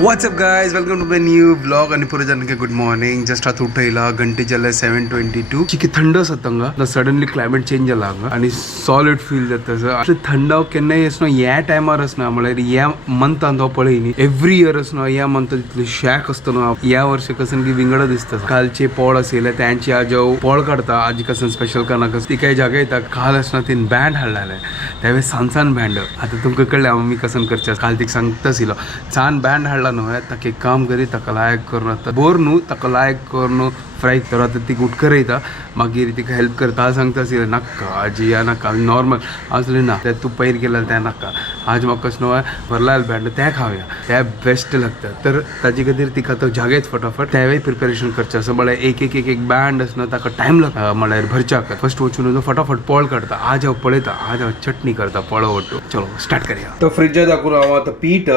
WhatsApp guys, welcome to my new vlog. आणि पुढे जाणं गुड मॉर्निंग. जस्ट आता उठयला घंटे जाले 7:22. की थंड असता सडनली क्लायमेट चेंज जाला आणि सॉलिड फील जाता. थंड केन्नाय असना ह्या टायमार असना म्हळ्यार ह्या मंथान तो पळयनी एव्हरी इयर असना ह्या मंथान तितले शॅक असतना. ह्या वर्षी कसन की विंगड दिसता. कालचे पोळ असेल त्यांची आज पोळ काढता आजी कसन स्पेशल करना ती काही जागा येता. काल असना तीन बँड हाडलाले त्यावेळेस सांसान बँड. आता तुमकां कळले मी कसन करचे. काल ती सांगता आशिल्लो छान बँड हाडला न्हय ताका एक काम करी ताका लायक करून बोर न्हू ताका लायक करून फ्राय तर आता ती गुटकर येता मागीर तिका हेल्प करता. सांगता आशिल्लें नाका आजी या नाका नॉर्मल आसलें ना ते तूं पयर केलें तें नाका. आज म्हाका कशें न्हय भरलाल बँड तें खावया तें बेस्ट लागता. तर ताजे खातीर तिका तो जागेच फटाफट त्यावेळी प्रिपेरेशन करचें असं म्हळ्यार एक बँड असना ताका टायम लागता. म्हळ्यार भरच्याक फर्स्ट वचून फटाफट पोळ काडता. आज हांव पळयता आज हांव चटणी करता पळो वट्टू. चलो स्टार्ट करया. तो फ्रिजात दाखवून हांव आतां पीठ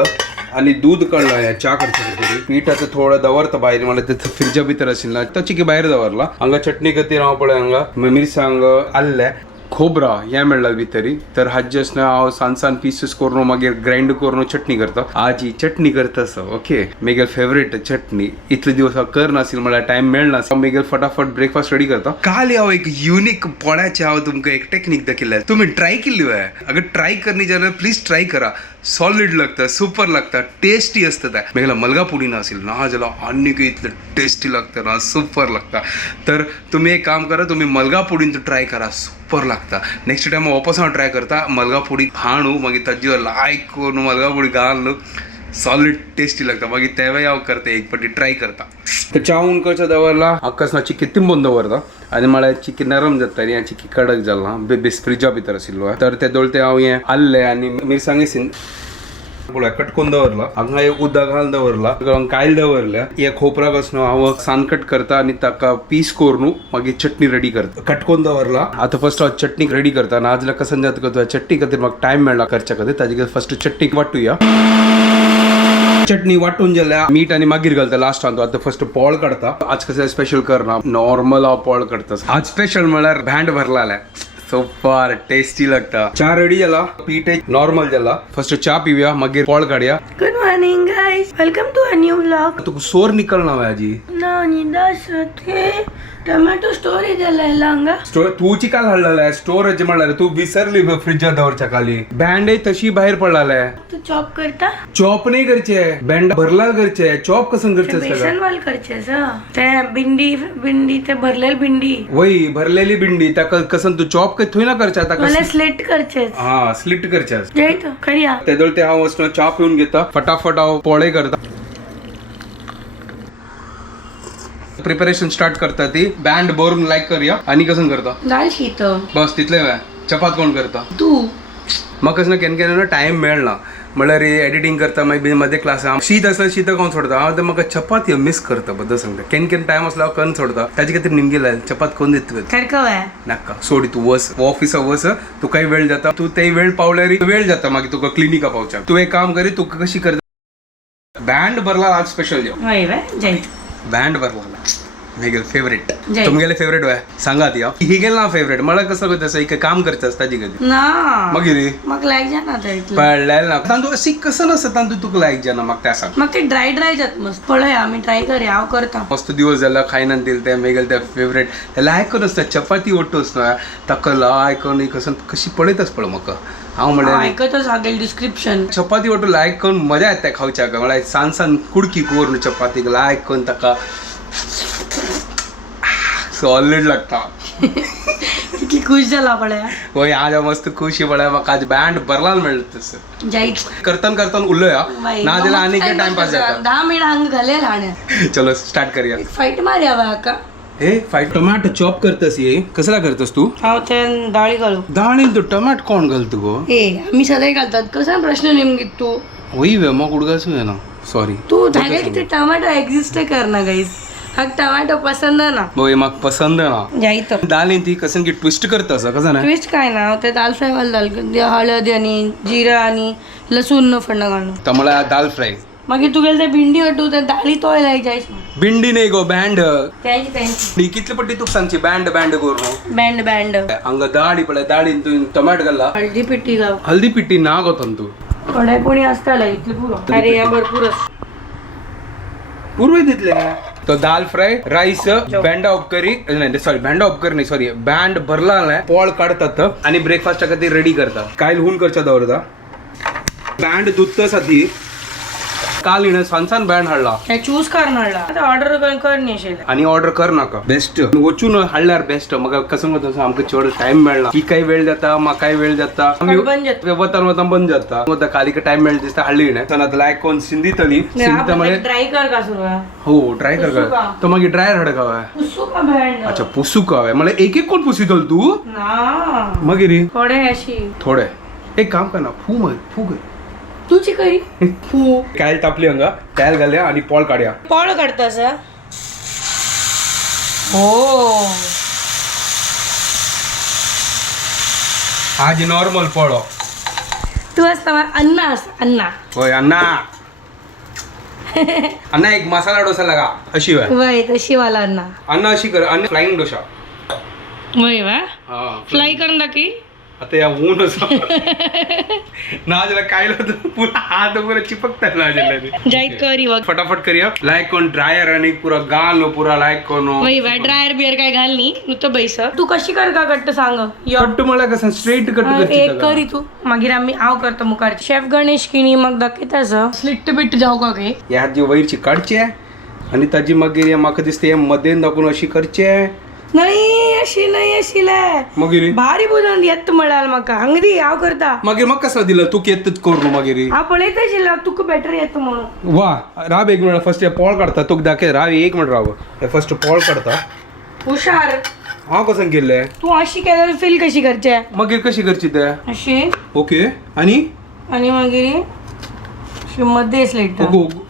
आणि दूध काढला या चा करता. पीठाचं थोडं दवरता भायर मला ते फ्रिजा भितर आशिल्ला तो चिकी भायर दवरला. हांगा चटणी खातीर हांव पळय हांगा मिरसांग आल्ले खोबरा हे मेळ्ळा भितरी. तर हाजे असना हांव सांसान पीसीस करून मागीर ग्राइंड करून चटणी करता. आज ही चटणी करता असो ओके. मेगेल फेवरेट चटणी. इतले दिवस हांव करनाशिल्लो म्हळ्यार टायम मेळना. मेगेल फटाफट ब्रेकफास्ट रेडी करता. काल हांव एक युनिक पोळ्याचे हांव तुमकां एक टेक्निक दाखयल्या. तुम्ही ट्राय केली है अगर ट्राय करनी जाल्यार प्लीज ट्राय करा. सॉलिड लागता सुपर लागता टेस्टी असतं त्या मेगला मलगा पुडी नाशिल ना जाल्यार आनीक इतलें टेस्टी लागता ना सुपर लागता. तर तुम्ही एक काम करा तुम्ही मलगा पुडीन ट्राय करा सुपर लागता. नेक्स्ट टायम वापस हांव ट्राय करता मलगा पुडी हाडू मागीर ताजेर लायक करून मलगा पुडी घालून सॉलिड टेस्टी लागता. मागीर तेव्हाय हांव करता एक फावटी ट्राय करता. तर च्या उणकरचो दवरला आकाश ना चिकी तिंबून दवरता आनी म्हळ्यार चिकी नरम जाता आनी चिकी कडक जाला बेस फ्रिजा भितर आशिल्लो. तर ते दोळते हांव हें आल्ले आनी मिरसांगे कट करून दवरला. हांगा एक उदक घालून दवरला कायल दवरल्या. हे खोपराक असनो हांव सानकट करता आनी ताका पीस करून मागीर चटणी रेडी करता. कट करून दवरला. आता फर्स्ट हांव चटणी रेडी करता. नाजाल्यार कसन जाता करता चटणी खातीर म्हाका टायम मेळना करच्या खातीर. ताजे खातीर फर्स्ट चटणी वाटूया. चटणी वाटून जाल्या मीठ आणि मागीर घालता लास्ट हांव. आता फर्स्ट पोळ काडता. आज कसं स्पेशल करना नॉर्मल हांव पोळ करता. आज स्पेशल म्हळ्यार बँड भरला सुपर टेस्टी लागता. चा रेडी जाला पीठ नॉर्मल जाला. फर्स्ट चा पिवया मागीर पोळ काडया. Good morning guys, welcome to a new vlog. तुका सोर निकलना आजी ना निदास ते टोमॅटो स्टोरेज जाला हांगा. स्टोर तूची काल हाडलेला स्टोरेज म्हणल्यार तू विसरली फ्रिजात दवरच्या खाली. बँड तशी भायर पडलाले. तू चॉप करता चॉप नाही करचे बँड भरला करचे. चॉप कसं करचे बेसन वाल करचे ते भिंडी ते भरलेली भिंडी वही भरलेली भिंडी ताका कसं तू चॉप काही थोय ना करच्या ताका मला स्लिट करचे. हा स्लिट करच्या जयतो करूया. ते दोळते हांव वचून चा पिवन घेता. फटाफट हांव पोळे करता. प्रिपरेशन स्टार्ट करता. ती बँड भरून लायक करूया आणि कसं करता दाल शीत बस तितले चपात कोण करता तू. म्हाका कसं केन्ना टायम मेळना म्हळ्यार एडिटींग करता मागीर मध्ये क्लास शीत आसता शीत खावन सोडता. हांव तर म्हाका चपाती मिस करता बद्दल सांगता. केन्ना टायम असला हांव करून सोडता. ताजे खातीर निमगे लायल चपात करून दिता नाका सोडी. तू वस ऑफिसा वस तू काही वेळ जाता. तू ते वेळ पावल्यार वेळ जाता मागीर तुका क्लिनिका पावच्या. तू एक काम करी तुका कशी करता. बँड भरला आज स्पेशल जेवण. बँड भरला मेगेल फेवरेट. तुमगेले फेवरेट वय सांगा ती ही गेल ना फेवरेट मला कसं करता एक काम करता ताजी कधी ना मागीर म्हाका लायक जाना पडलें ना तांदूळ अशी कसं नसता तांदूळ तुका लायक जाना म्हाका त्या सांग. म्हाका ते ड्राय जात मस्त. पळय आमी ट्राय करया हांव करता. मस्त दिवस जाला खायना दिल ते मेगेल ते फेवरेट लायक करून असता. चपाती ओटूस ना ताका लायक करून कसं कशी पळयतास पळय म्हाका. हांव म्हळ्यार आयकतच सांगेल डिस्क्रिप्शन. चपाती ओटू लायक करून मजा येता खावच्याक. म्हळ्यार सांसान कुडकी करून चपातीक लायक करून ताका सॉलिड लागता. कितली खुश जाला पळया. वय आज मस्त खुशी पळय म्हाका आज बँड भरला मेळटा तसं. जायत करतान उलया ना जाल्यार आनी टाइम पास जाता. 10 मिनिट हांगा घालेल हाणे. चलो स्टार्ट करूया. फाईट मारया बाका. हे फाईट टोमॅटो चॉप करतास ये कसला करतास तू. हांव ते डाळी घालू. डाळीन तू टोमॅटो कोण घालतो गो. ए आमी सदांय घालतात. कसा प्रश्न नेमकी तू वही वे मग उडगासू ना सॉरी. तू धागे किती टोमॅटो एक्झिस्ट करना गाईस. हाक टोमॅटो पसंद ना. वय म्हाका पसंद ना. जायत दालीन ती कसं की ट्विस्ट करतास कसं ना. ट्विस्ट काय ना ते दाल फ्राय वाल दाल हळद आणि जिरा आणि लसूण फंड घालून. तर मला दाल फ्राय मागीर तुगेले ते भिंडी वाटू ते दाळी तोय लायजायस भिंडी नाही गो बँड त्यांची कितली पट्टी तुका सांगची बँड बँड करून बँड बँड हंग दाळी पळय दाळीन तू टोमॅटो घाला हळदी पिट्टी गाव हल्दी पिट्टी ना गोतन तू कोणा कोणी असताला इतले पुरो अरे या भरपूर पूर्वी तिथले तो दाल फ्राय राईस बँडा उपकरी नाही सॉरी बँडा उपकरी नाही सॉरी बँड भरला नाही पोळ काढतात आणि ब्रेकफास्ट ते रेडी करतात काय लहून करच्या दवरता बँड दुधत ती काल हिने सांसान बँड हाडला चूज करणार ऑर्डर करणे आणि ऑर्डर कर नाका बेस्ट वचून हाडल्यार बेस्ट मग कसं तसं आमकां चड टाइम मेळना की काही वेळ जाता म्हाका वेळ जाता वतन वतन बंद जाता वता खाली टाइम मेळ दिसता हाडली हिने आता लायक कोण सिंधीतली सिंधीत ट्राय कर का सुरू हो ट्राय कर का तो मागीर ड्रायर हाड का अच्छा पुसू का मला एक एक कोण पुसितल तू ना मागीर थोडे अशी थोडे एक काम कर ना फू कर तुझी करी फू कायल तापली हंगा कायल घालया आणि पोळ काढया पोळ काढतास हो आज नॉर्मल पोळो तू असता अण्णा अस अण्णा होय अण्णा अण्णा एक मसाला डोसा लगा अशी वय वय तशी वाला अण्णा अण्णा अशी कर अण्णा फ्लाइंग डोसा वय वा हा फ्लाय करून टाकी आता या ऊन नाजला कायला पुरा हात पुरा चिपकता नाजला जाईत करी वग फटाफट करूया लायक कोण ड्रायर आणि पुरा गाल पुरा लायक कोण वय वा ड्रायर बियर काय घालनी नुसतं बैस तू कशी कर का कट्ट सांग कट्ट मला कसं स्ट्रेट कट करची एक करी तू मागीर आम्ही आव करतो मुखार शेफ गणेश किणी मग दाखयतास स्लिट बिट जाऊ का गे ह्या जी वयरची काढची आणि ताजी मागीर म्हाका दिसते मदेन दाखवून अशी करचे नाही अशी लाय मागीर भारी बुजून येत म्हणाल म्हाका हांगदी हांव करता मागीर म्हाका कसं दिलं तू येतच करू मागीर हांव पळयता आशिल्लो तुका बेटर येता म्हणून वा राव एक मिनिट फर्स्ट पोळ काढता तुका दाखय राव एक मिनिट राव फर्स्ट पोळ काढता हुशार हांव कसं केल्लें तू अशी केल्यार फील कशी करचे मागीर कशी करची ते अशी ओके आणि मागीर अशी मध्ये स्लेट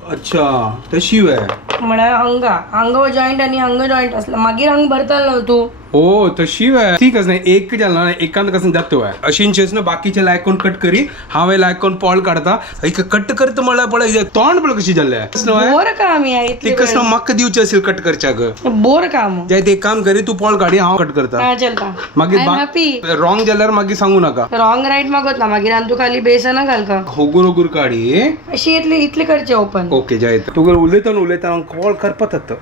अच्छा तशी वय म्हळ्यार हांगा जॉईंट आणि हांगा जॉईंट असला मागीर हांगा भरताल न्हू तू हो तशी वय ठीक आहे एक जाल एकांत कसं जातो वय अशींचेच ना बाकीचे लायक कोण कट करी हांवें लायक कोण पोळ काढता एक कट करता म्हळ्यार पळय तोंड पळय कशी जाल्लें बोर काम ते कसं म्हाका दिवचे असेल कट करच्या ग बोर काम ते एक काम करी तू पोळ काढी हांव कट करता चलता मागीर रॉंग जाल्यार मागीर सांगू नाका रॉंग राईट मागतला मागीर आनी तू खाली बेसन घाल का होगूर काढी अशी इतली करचे ओपन ओके जाय तुगे उलयतना कॉल करपात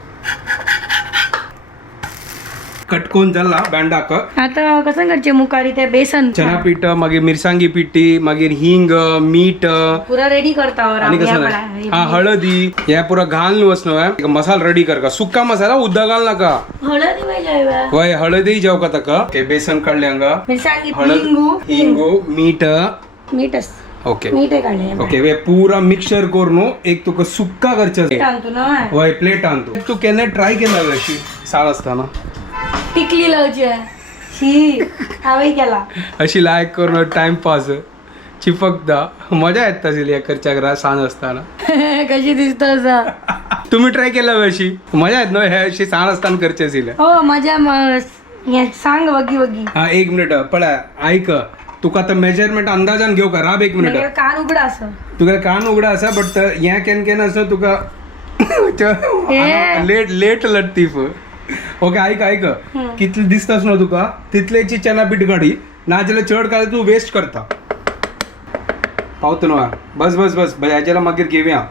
कटकोन जाला बँडाक आता कसं करचे मुखारी ते बेसन चना पीठ मागीर मिरसांगी पिठी मागीर हिंग मीठ पुरा रेडी करता आणि कसं हा हळदी हे पुरा घाल न्हू मसाला रेडी कर का सुक्का मसाला उद्दा घाल नाका हळदी पाहिजे वय हळदी जेव का ताका बेसन काढले हांगा मिरसांगी हिंगू मीठ मीठच ओके मीठ काढले ओके वे पूरा मिक्सर करून एक तुका सुक्का करचे आणतो ना वय प्लेट आणतो तू केन्ना ट्राय केला अशी साल असताना टिकली लावची शी हांवें केला अशी लायक करून टाइमपास चिपकता मजा येता आशिल्ली करच्या घरा सांज असताना कशी दिसता तुम्ही ट्राय केला अशी मजा येत न्हू हे अशी सांज असताना करचे आशिल्ले हो मजा हे सांग वगी हा एक मिनिट पळय ऐक तुका आता मेजरमेंट अंदाजान घेऊ का राब एक मिनिट कान उगडा असं तुका कान उगडा असा बट ह्या केन असं तुका लेट लट्टीफ ओके ऐक कितले दिसतास न्हू तुका तितलेची चना पीठ काडी नाजाल्यार चड काळ तू वेस्ट करता पावतो न्हू बस ह्याच्याला मागीर घेवया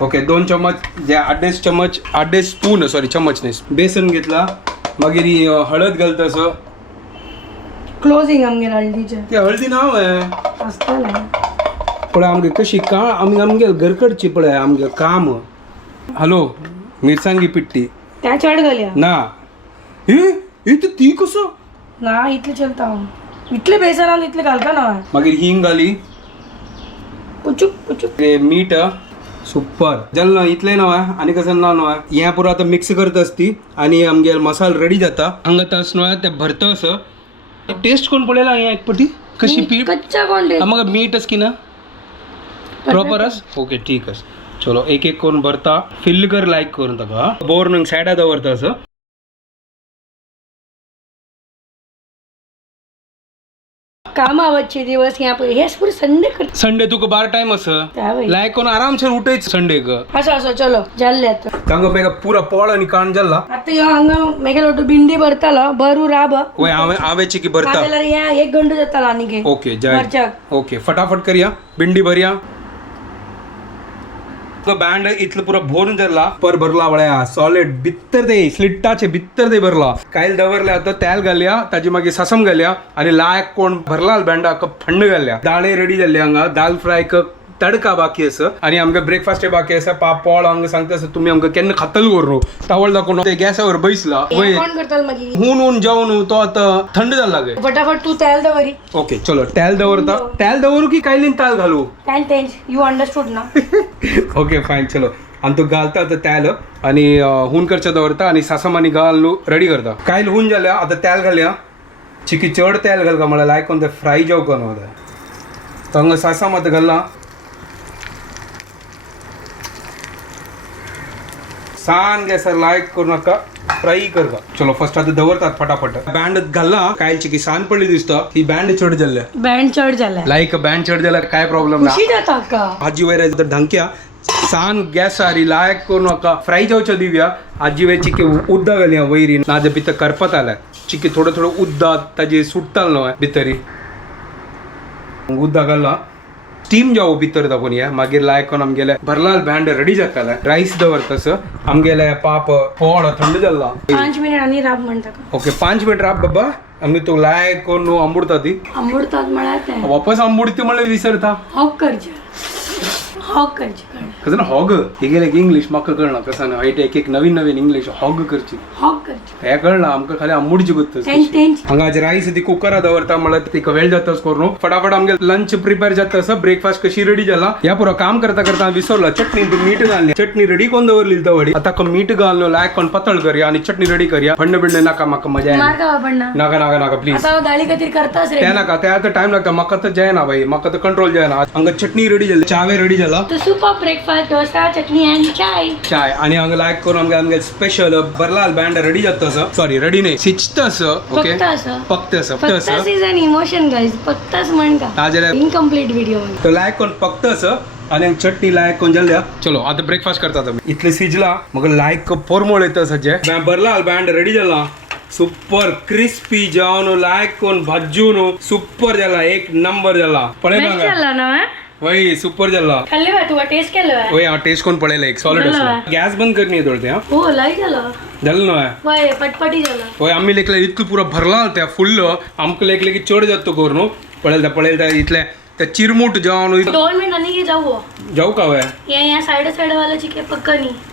ओके 2 चमच जे 8 स्पून सॉरी चमच नाही बेसन घेतला मागीर हळद घालतास क्लोजिंग आमगे हळदीचे ती हळदी नाव आहे पळय आमगे कशी का आमगे घरकडची पळय आमगे काम हॅलो मिरसांगी पिट्टी त्या चढ घालया ना हे ती कसं ना इतले चलता इतले बेसन इतले घालता ना मागीर हिंग घाली पुचूक मीठ सुपर जल न्हू इतले न्हू आनी कसं ना न्हू हें पुरो आतां मिक्स करता आसती आनी आमगे मसालो रेडी जाता हांगा तास न्हू ते भरता असं टेस्ट कोण पळयला हें एक पटी कशी पीठ कच्चा कोण म्हाका मीठ की ना प्रॉपर आस ओके ठीक आस चलो एक करून भरता फिल कर लायक करून ताका बोर न्हू सायडा दवरता असं कामावरचे दिवस या पळय हे पुरे संडे करता संडे तुका बार टाइम असं त्यावेळी लायक कोण आरामशीर उठायच संडे ग असं असं चलो जाल्ले आता तांगा पेगा पुरा पोळ आणि काण जल्ला आता ह्यो हांगा मेघे लोटू बिंडी भरतालो बरू राब वय आवेची की भरता आपल्याला या 1 घंटो जातालो आणि घे ओके जय वरच्याक ओके फटाफट करूया बिंडी भरया बँड इथलं पुरा भरून जरला पर भरला वळ्या सॉलिड बित्तर दे स्लिट्टाचे बित्तर दे भरला कायल दवरल्या आता त्याल घालया ताजी मागे ससम घालया आणि लायक कोण भरला बँडा कप थंड घालया दाळे रेडी जाल्ले हांगा दाल फ्राय तडका बाकी असं आणि आमका ब्रेकफास्ट बाकी असं पापड आमका सांगता असं तुम्ही आमका केन्ना खातल करू टावळ दाखवून ते गॅसावर बैसला वय कोण करताल मागी हुन जेवण तो आता थंड झाला गे फटाफट तू तयार दवरी ओके चलो टॅल दवरता टॅल दवरू की कायलीन ताल घालू काय टेन्स यू अंडरस्टूड ना ओके फाईन चलो आणि तो घालता आता त्याल आणि हून करच्या दवरता आणि सासम आणि घालू रेडी करता काय हून जाल्या आता त्याल घालया चिकी चड त्याल घाल का मला लायक कोण ते फ्राय जेव करून होता तर सासम आता घालला सान गॅसर लायक करू नका फ्राय कर का चलो फर्स्ट आता दवरतात फटाफट बँड घालला कायची की सान पडली दिसता ही बँड चढ जाल्ल्या बँड चढ झाला लायक बँड चढ जाला काय प्रॉब्लेम ना खुशी जाता का आजी वैरायचं तर ढंक्या सान गॅस सारी लायक करू नका फ्राय जावच्या दिव्या आजी वय चिकी उद्दा घालया वैरी नाजे भितर करपत आलाय चिकी थोडं थोडं उद्दा ताजी सुट्टाल न्हय भितरी उद्दा घालला स्टीम जावो भितर दाखोवन या मागीर लायक कोन आमगेले भरलाल बँड रेडी जाताले रायस दवरतस आमगेले पाप पोळ थंड जाल्ला 5 मिनिट आणि राब म्हणता का ओके 5 मिनिट राब बाबा आम्ही तो लायक कोण आंबुडता ती आंबुडतात म्हळ्यार ते वापस आंबुडती म्हणल्यार विसरता हॉक करचे हॉक करचे कसं ना हॉग हे गेले की इंग्लिश म्हाका कळना कसं ना एक एक नवीन नवीन इंग्लिश हॉग करची हॉक करचे हे कळना आमकां खाली आंबुडची गुत्त टेन्स हांगा आज रायस ती कुकरा दवरता म्हणल्यार तिका वेळ जाताच करून फटाफट आमगे लंच प्रिपेअर जाता असं ब्रेकफास्ट कशी रेडी जाला या पुरो काम करता करता विसरला चटणी मीठ घालली चटणी रेडी कोण दवरली तवडी आता मीठ घाललो लायक कोण पतळ करूया आणि चटणी रेडी करूया फंड बिंड नाका म्हाका मजा मार का बाबा नाका नाका नाका प्लीज आता गाडी कधी करतास रे त्या नाका त्या आता टाइम लागता म्हाका तर जायना भाई म्हाका तर कंट्रोल जायना हांगा चटणी रेडी झाली चावे रेडी झाला तो सुपर ब्रेकफास्ट डोसा चटणी आणि चाय चाय आणि हांगा लायक करून आमगे स्पेशल भरलाल बँड रेडी जाता सॉरी रेडी नाही शिजता ओके फक्त फक्त इज एन इमोशन गाइस फक्तच म्हण का ताजेला इनकम्प्लीट व्हिडिओ तो लायक कोण फक्त आणि चटणी लायक कोण जाल्या चलो आता ब्रेकफास्ट करता तुम्ही इतले सिजला मग लायक पोरमोळ येतं सज्जे भरलाल बँड रेडी झाला सुपर क्रिस्पी जावन लायक कोण भाजून सुपर झाला एक नंबर झाला पळे झाला ना वही सुपर झाला खाल्ले बा तू टेस्ट केलं वही टेस्ट कोण पडेल एक सॉलिड असला गॅस बंद करणी थोडते हा हो लाईट झालं झालं ना वय पटपटी झालं होय आम्ही लेखला इतकं पुरा भरला त्या फुल्ल आमक लेखले की चढ जातो करून पळेल त्या इथल्या त्या चिरमुट जाऊन 2 मिनिटांनी जाऊ का वय या साइड वाला चिके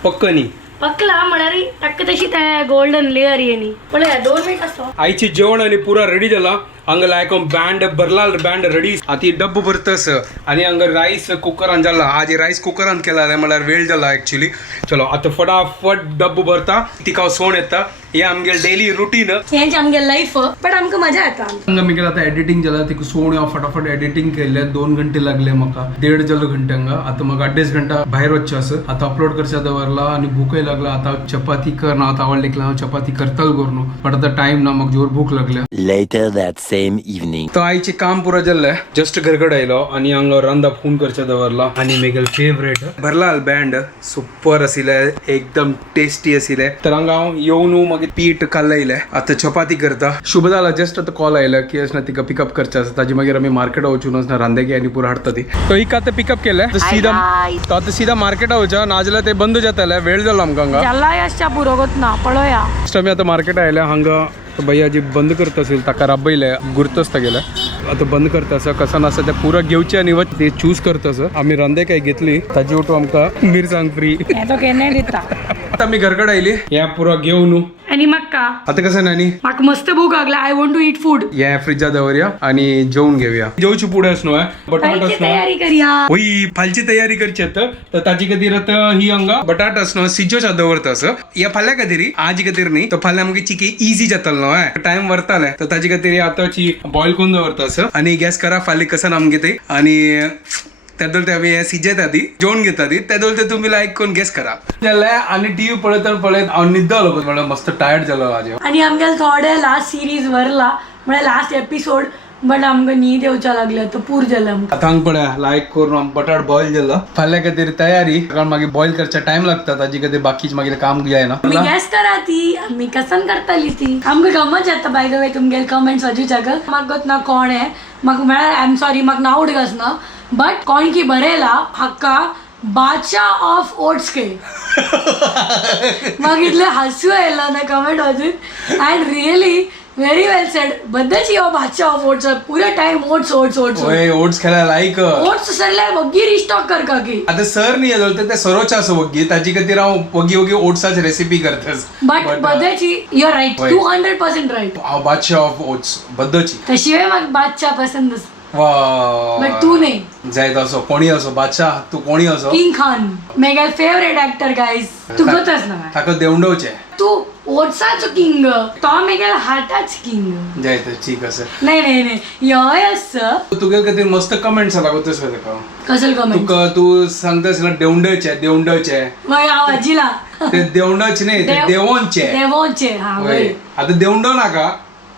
पक्कनी पक्कला म्हणारी टक्क तशी त्या गोल्डन लेअर येणी पण 2 मिनिट असतो आईची जेवण आणि पुरा रेडी झाला हंग लायक बँड भरला बँड रेडी आती डब्ब भरतस आणि हंग राईस कुकरान जाला आज राईस कुकरान केला म्हळ्यार वेळ जाला ऍक्च्युली चलो आता फटाफट डब्ब भरता तिका सोण येता हे आमगे डेली रुटीन यांची आमगे लाईफ पण आमका मजा येता हंगा मी केला आता एडिटिंग झाला तिका सोण फटाफट एडिटिंग केले 2 घंटे लागले म्हाका 1.5 जालो घंट्यांगा आता म्हाका 2.5 घंटा भायर वचचे असं आता अपलोड करच्या दवरला आणि भूकय लागला आता चपाती कर ना आता आवड लेखला चपाती करताल करून पण आता टाइम ना मग जोर भूक लागल्या Later that same evening. तो आईचे काम पुरा जाल्ले जस्ट घरकडे आयलो आणि हांगा रांदा फोन करच्या दवरला आणि मेगल फेवरेट भरलाल बँड सुपर आसिले एकदम टेस्टी आसिले तर हांगा हांव येवन मागीर पीठ काडले आता चपाती करता शुभ जाला जस्ट आता कॉल आयला की असना तिका पिकअप करचे आसा ताजी मागीर आमी मार्केटा वचून असना रांदेगी आणि पुरा हाडटा ती तो एक आता पिकअप केले सीधा तो आता सीधा मार्केटा वचा नाजाल्यार ते बंद जाताले वेळ जाला आमकां हांगा जाला याच्या पुरोगत ना पळया आमी आता मार्केट आयल्या हांगा भैया जी बंद करत असेल ताका राबयले गुर्तोस्ता गेल्या आता बंद करता असं कसा नसा त्या पुरा घेवचे आणि ते चूज करता असं आम्ही रांदे काय घेतली ताजी उठो आमका मिरसांग फ्री तो केन्ना दिता आता मी घरकडे आयली या पुरा घेऊन आणि मग का आता कसं नानी म्हाका मस्त भूक लागला I want to eat food या फ्रीजा दवरया आणि जेवून घेऊया जेवची पुढे असनो बटाटा असनो तयारी करूया होई फालची तयारी करची तर ताची खातीर आता ही हांगा बटाटा असनो सिजोच्या दवरता असं या फाल्या खातीर आज खातीर न्ही तो फाल्या आमगे चिकी इजी जातलो न्हय टाइम वरताले तर ताची खातीर आताची बॉईल करून दवरता असं आणि गॅस करा फाल्यां कसं आमगे ते आणि त्यादोल ते आम्ही सिजयता ती जेवण घेता ती त्यादोल ते तुम्ही लायक कोण गेस करा जाल्यार आणि टीव्ही पळयत हांव निद्दालो म्हणल्यार मस्त टायर्ड जालो आज आणि आमगेले थोडे लास्ट सिरीज वरला म्हणजे लास्ट एपिसोड बट आमकां न्हीद येवच्या लागल्या तो पूर जाला आमकां. आता हांग पळया लायक करून बटाट बॉईल झालं फाल्यां खातीर तयारी कारण मागीर बॉईल करच्या टाइम लागता ताजी खातीर बाकीचे मागीर काम जायना. मी गॅस करा ती आम्ही कसन करताली ती आमकां गमत येता बाय द वे तुमगे कमेंट्स वाचूच्या ग म्हाका ना कोण आहे म्हाका म्हळ्यार आय एम सॉरी म्हाका नाव उडगसना बट कोण की बरयला हक्का बादशाह ऑफ ओट्स के म्हाका इतलें हांसूं येयला ना कमेंट वाचून and really very well said बद्दची हो बादशाह ऑफ ओट्स पुरे टाइम ओट्स ओट्स ओट्स ओय ओट्स खेळा लायक ओट्स सरल्यार वग्गी रिस्टॉक कर का की आता सर नाही येलो तर ते सरोच्या असो वग्गी ताजी खातीर हांव वग्गी वग्गी ओट्साची रेसिपी करतस बट बद्दची यू आर राईट 200% राईट हांव बादशाह ऑफ ओट्स बद्दची त्या शिवाय म्हाका बादशाह पसंद आसा वा बट तू नाही जायत असो कोणी असो बादशाह तू कोणी असो king Khan mega favourite actor guys तू गतच ना ताका देवंडवचे तू ओट्साचो किंग तो मेगेल हार्टाच किंग जायत ठीक असे नाही नाही नाही योय आस तुगे खातीर मस्त कमेंट्स लागतस ताका कसल कमेंट तुका तू सांगतास ना देवंडचे वय हांव वाजिला ते देवंडचे नाही ते देवोंचे देवोचे हा वय आता देवंड नाका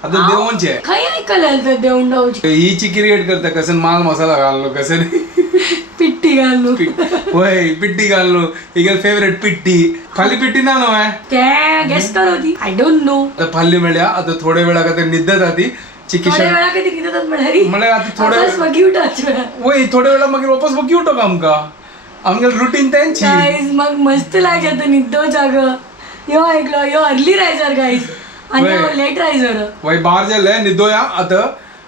आता देवोंचे खंय आयकलें तर देवंडवची हिची क्रिएट करता कसन माल मसाला घाललो कसन पिट्टी घालू वय पिट्टी घाललो इगेल फेवरेट पिट्टी खाली पिट्टी ना न्हू ते गेस कर होती आय डोंट नो आता फाल्ली मेळ्या आता थोड्या वेळा खातीर निद्दत आती चिकी थोड्या वेळा कधी कितें म्हळ्यार म्हळ्यार आता थोड्या मगी उठाच वय थोड्या वेळा मागीर वापस बघी उठो का आमकां रुटीन तेंची गाईज मग मस्त लागत न्हिदो जाग यो ऐकलो यो अर्ली रायझर गाईज आणि लेट रायझर वय बार जाले न्हिदोया आता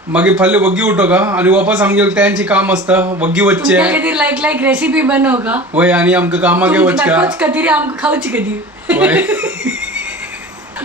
मागीर फाल्ली वग्गी उठो का आणि वापस आमगे तेंची काम असता वग्गी वच्चे खातीर लायक रेसिपी बनव का वय आणि आमकां कामागे वचका कधी आमकां खावची कधी वय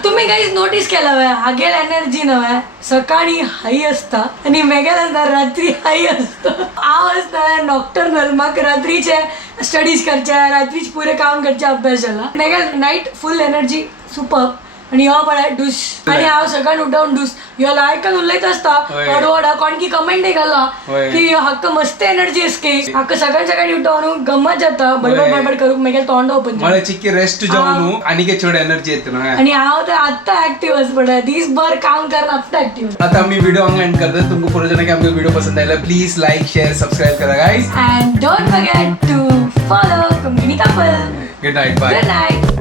तुम्ही काहीच नोटीस केला वय हागेल एनर्जी नव्हे सकाळी हाई असता आणि मेगेल असता रात्री हाई असता हांव असता नॉक्टर्नल म्हाका रात्रीचे स्टडीज करचे रात्रीच पुरे काम करचे अभ्यास जाला मेगेल नाईट फुल एनर्जी सुपर आणि हो पळय डूस आणि हांव सकाळी उठवून डूस ह्यो लायकन उलयत असता हडवडा कोण की कमेंट घाला की हक्क मस्त एनर्जी असके हक्क सकाळी उठवून गमत जाता बडबड बडबड करूक मेगेल तोंड ओपन मला चिक्की रेस्ट जाऊन आणि के चड एनर्जी येते ना आणि हांव तर आत्ता ऍक्टिव्ह आस पडा दीस भर काम करन आत्ता ऍक्टिव्ह आता आम्ही व्हिडिओ हांगा एंड करतात तुमकां पुरो जण की आमकां व्हिडिओ पसंद आयला प्लीज लाईक शेअर सबस्क्राईब करा guys and don't forget to follow Community Couple. Good night bye Good night.